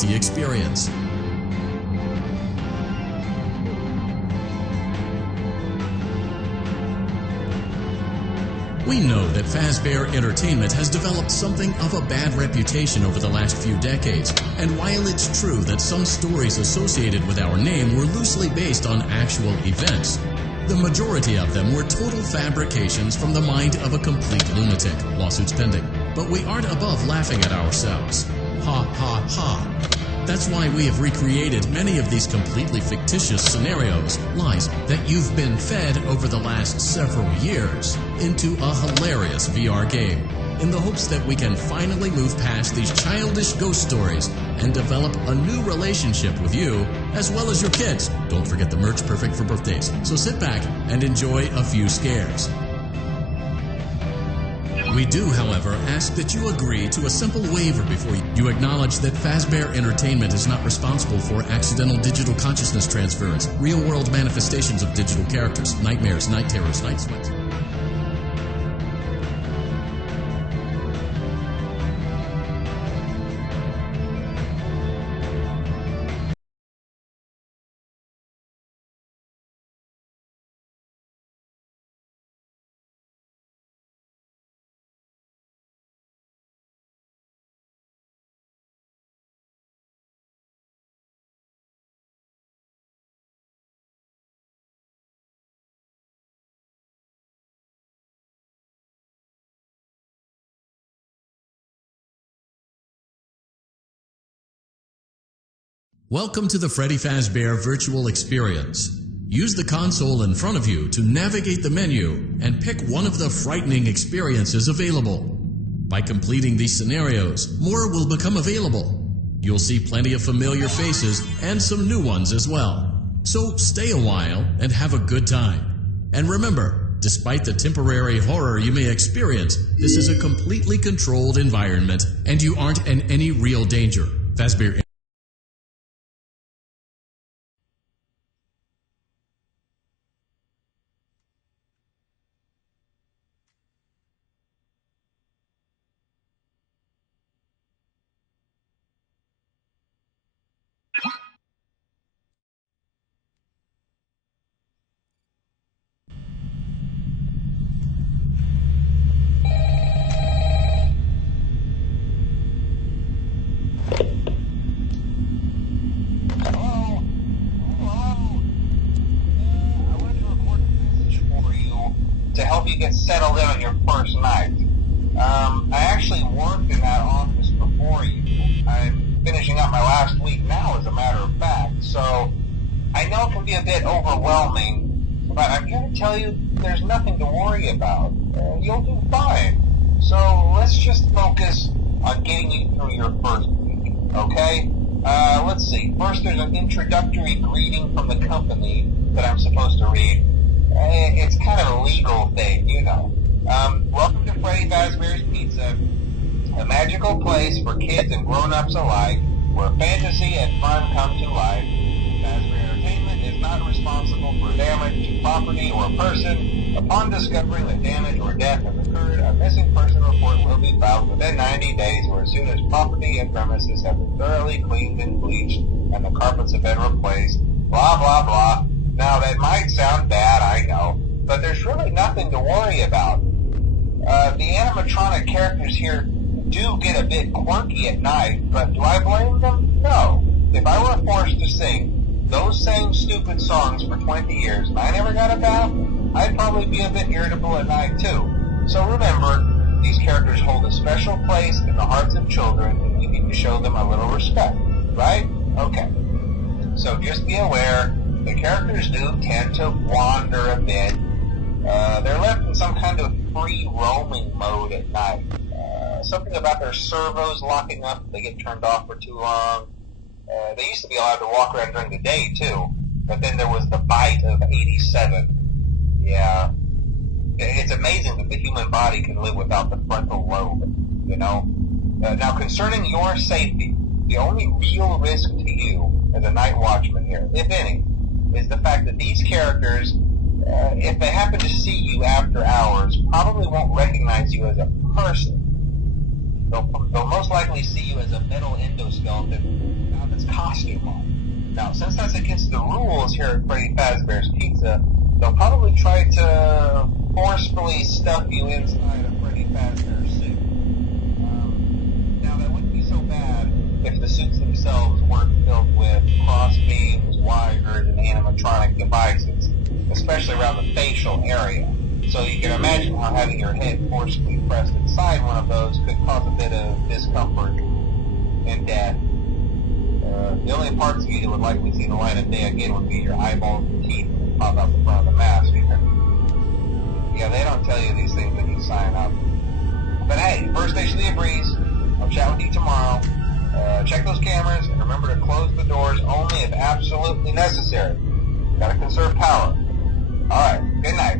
quality experience. We know that Fazbear Entertainment has developed something of a bad reputation over the last few decades, and while it's true that some stories associated with our name were loosely based on actual events, the majority of them were total fabrications from the mind of a complete lunatic, lawsuits pending. But we aren't above laughing at ourselves. Ha ha ha. That's why we have recreated many of these completely fictitious scenarios, lies that you've been fed over the last several years, into a hilarious VR game, in the hopes that we can finally move past these childish ghost stories and develop a new relationship with you, as well as your kids. Don't forget the merch perfect for birthdays. So sit back and enjoy a few scares. We do, however, ask that you agree to a simple waiver before you acknowledge that Fazbear Entertainment is not responsible for accidental digital consciousness transference, real-world manifestations of digital characters, nightmares, night terrors, night sweats. Welcome to the Freddy Fazbear Virtual Experience. Use the console in front of you to navigate the menu and pick one of the frightening experiences available. By completing these scenarios, more will become available. You'll see plenty of familiar faces and some new ones as well. So stay a while and have a good time. And remember, despite the temporary horror you may experience, this is a completely controlled environment and you aren't in any real danger. Fazbear to help you get settled in on your first night. I actually worked in that office before you. I'm finishing up my last week now, as a matter of fact, so I know it can be a bit overwhelming, but I'm here to tell you there's nothing to worry about. You'll do fine. So let's just focus on getting you through your first week, okay? Let's see. First, there's an introductory greeting from the company that I'm supposed to read. It's kind of a legal thing, you know. Welcome to Freddy Fazbear's Pizza, a magical place for kids and grown-ups alike, where fantasy and fun come to life. Fazbear Entertainment is not responsible for damage to property or person. Upon discovering that damage or death has occurred, a missing person report will be filed within 90 days or as soon as property and premises have been thoroughly cleaned and bleached and the carpets have been replaced. Blah, blah, blah. Now, that might sound bad, I know, but there's really nothing to worry about. The animatronic characters here do get a bit quirky at night, but do I blame them? No. If I were forced to sing those same stupid songs for 20 years and I never got a bath, I'd probably be a bit irritable at night, too. So remember, these characters hold a special place in the hearts of children, and we need to show them a little respect, right? Okay. So just be aware, the characters do tend to wander a bit. They're left in some kind of free roaming mode at night. Something about their servos locking up if they get turned off for too long. They used to be allowed to walk around during the day, too. But then there was the bite of 87. Yeah. It's amazing that the human body can live without the frontal lobe, you know? Now, concerning your safety, the only real risk to you as a night watchman here, if any, is the fact that these characters, if they happen to see you after hours, probably won't recognize you as a person. They'll most likely see you as a metal endoskeleton costume on. Now, since that's against the rules here at Freddy Fazbear's Pizza, they'll probably try to forcefully stuff you inside a Freddy Fazbear suit. Now, that wouldn't be so bad if the suits themselves weren't filled with cross beams, wires, and animatronic devices, especially around the facial area. So you can imagine how having your head forcibly pressed inside one of those could cause a bit of discomfort and death. The only parts of you that would likely see the light of day again would be your eyeballs and teeth that pop out the front of the mask. Yeah, they don't tell you these things when you sign up. But hey, first station of the breeze. I'll chat with you tomorrow. Check those cameras and remember to close the doors only if absolutely necessary. Gotta conserve power. Alright, good night.